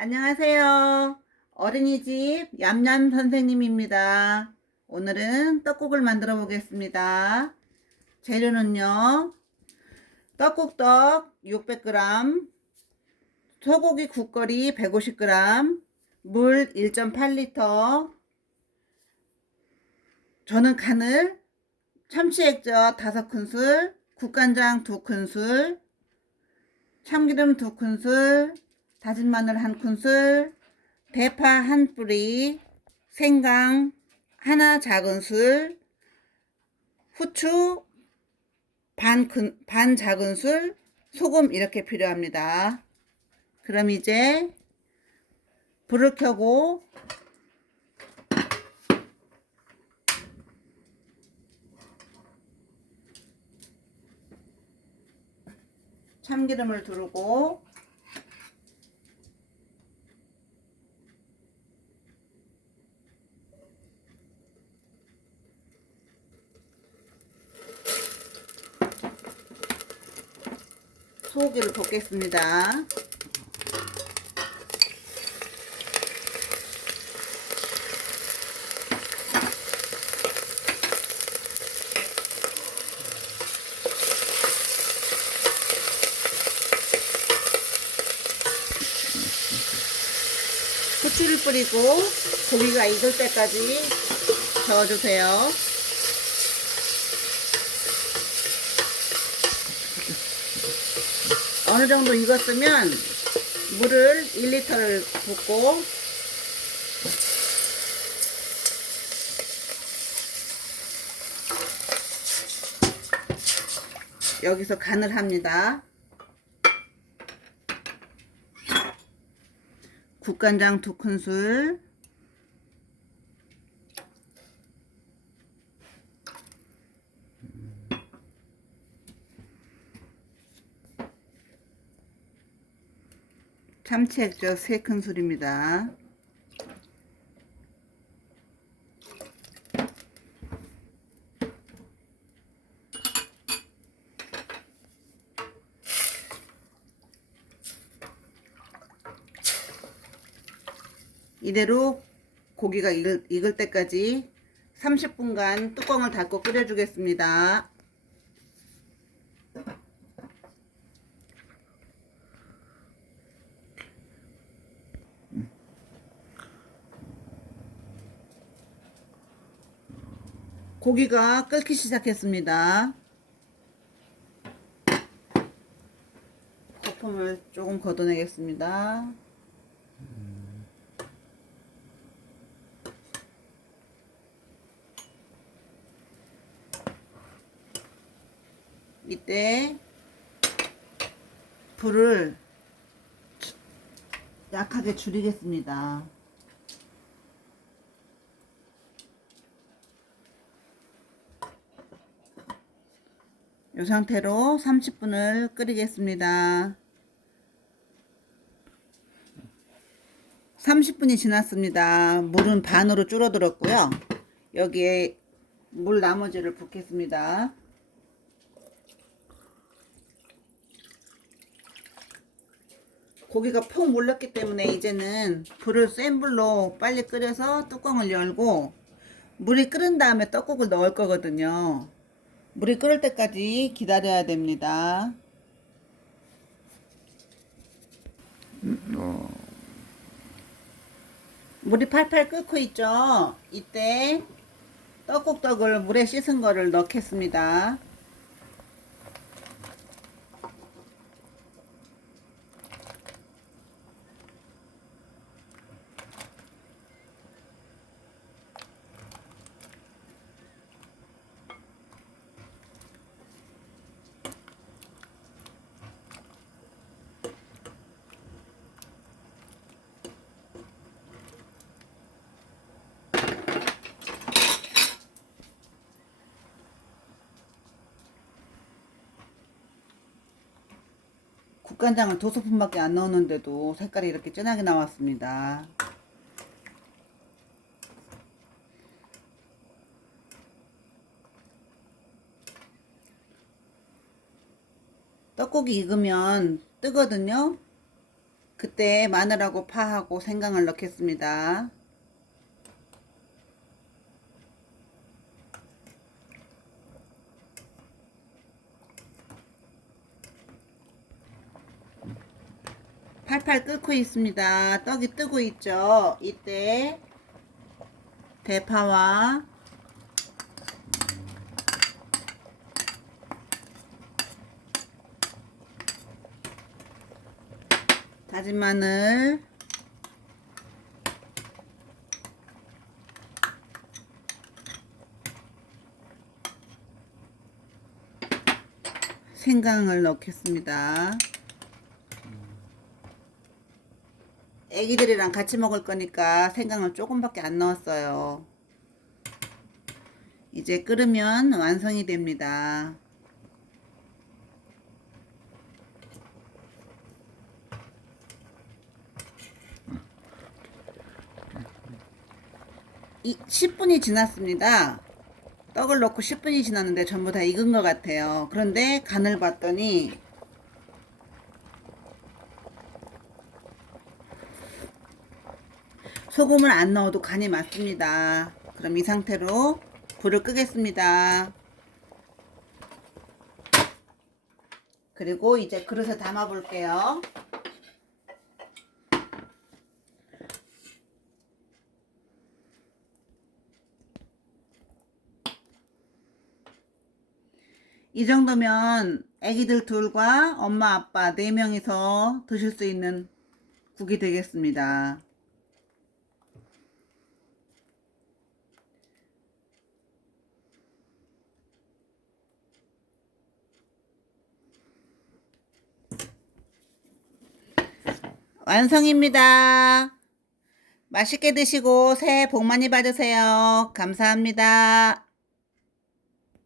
안녕하세요. 어린이집 얌얌 선생님입니다. 오늘은 떡국을 만들어 보겠습니다. 재료는요. 떡국떡 600g, 소고기 국거리 150g, 물 1.8L, 저는 간을 참치 액젓 5큰술, 국간장 2큰술, 참기름 2큰술, 다진 마늘 1큰술, 대파 1뿌리, 생강 하나 작은 술, 후추 반, 큰, 반 작은 술, 소금 이렇게 필요합니다. 그럼 이제 불을 켜고 참기름을 두르고 소고기를 볶겠습니다. 후추를 뿌리고 고기가 익을 때까지 저어주세요. 어느 정도 익었으면 물을 1리터를 붓고 여기서 간을 합니다. 국간장 두 큰술 참치 액젓 세 큰술입니다. 이대로 고기가 익을, 익을 때까지 30분간 뚜껑을 닫고 끓여주겠습니다. 고기가 끓기 시작했습니다. 거품을 조금 걷어내겠습니다. 이때 불을 약하게 줄이겠습니다. 이 상태로 30분을 끓이겠습니다. 30분이 지났습니다. 물은 반으로 줄어들었고요. 여기에 물 나머지를 붓겠습니다. 고기가 푹 몰랐기 때문에 이제는 불을 센 불로 빨리 끓여서 뚜껑을 열고 물이 끓은 다음에 떡국을 넣을 거거든요. 물이 끓을 때까지 기다려야 됩니다. 물이 팔팔 끓고 있죠. 이때 떡국떡을 물에 씻은 거를 넣겠습니다. 국간장을 두 스푼밖에 안 넣었는데도 색깔이 이렇게 진하게 나왔습니다. 떡국이 익으면 뜨거든요. 그때 마늘하고 파하고 생강을 넣겠습니다. 팔팔 끓고 있습니다. 떡이 뜨고 있죠. 이때 대파와 다진 마늘 생강을 넣겠습니다. 애기들이랑 같이 먹을 거니까 생강을 조금밖에 안 넣었어요. 이제 끓으면 완성이 됩니다. 이 10분이 지났습니다. 떡을 넣고 10분이 지났는데 전부 다 익은 것 같아요. 그런데 간을 봤더니 소금을 안 넣어도 간이 맞습니다. 그럼 이 상태로 불을 끄겠습니다. 그리고 이제 그릇에 담아 볼게요. 이 정도면 아기들 둘과 엄마 아빠 네 명이서 드실 수 있는 국이 되겠습니다. 완성입니다. 맛있게 드시고 새해 복 많이 받으세요. 감사합니다.